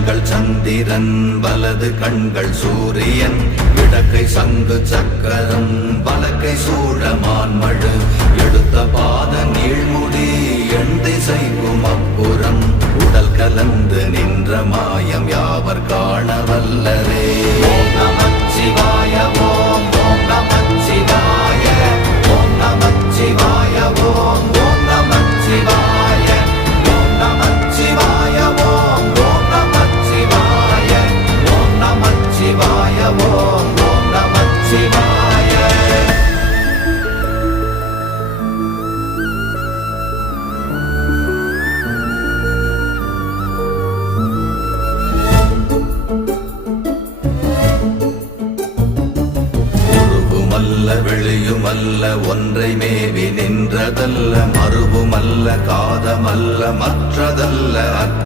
கண்கள் சந்திரன் வலது கண்கள் சூரியன் இடக்கை சங்கு சக்கரம் வலக்கை சூழமான்மழு எடுத்த பாத நீழ்முடி எண் திசைக்கும் அப்புறம் உடல் கலந்து நின்ற மாயம் யாவர் காண வல்லரே. ஓம் நமச்சிவாய ஓம் ஓம் நமச்சிவாய ஓம் நமச்சிவாய ஓம் ஓம் நமச்சிவாய ஓம் நமச்சிவாய ஓம் ஓம் நமச்சிவாய ஓம் நமச்சிவாய ஓம் ஓம் நமச்சிவாய. வெளியுமல்ல ஒன்றை மேவி நின்றதல்ல மறுவுமல்ல காதமல்ல மற்றதல்ல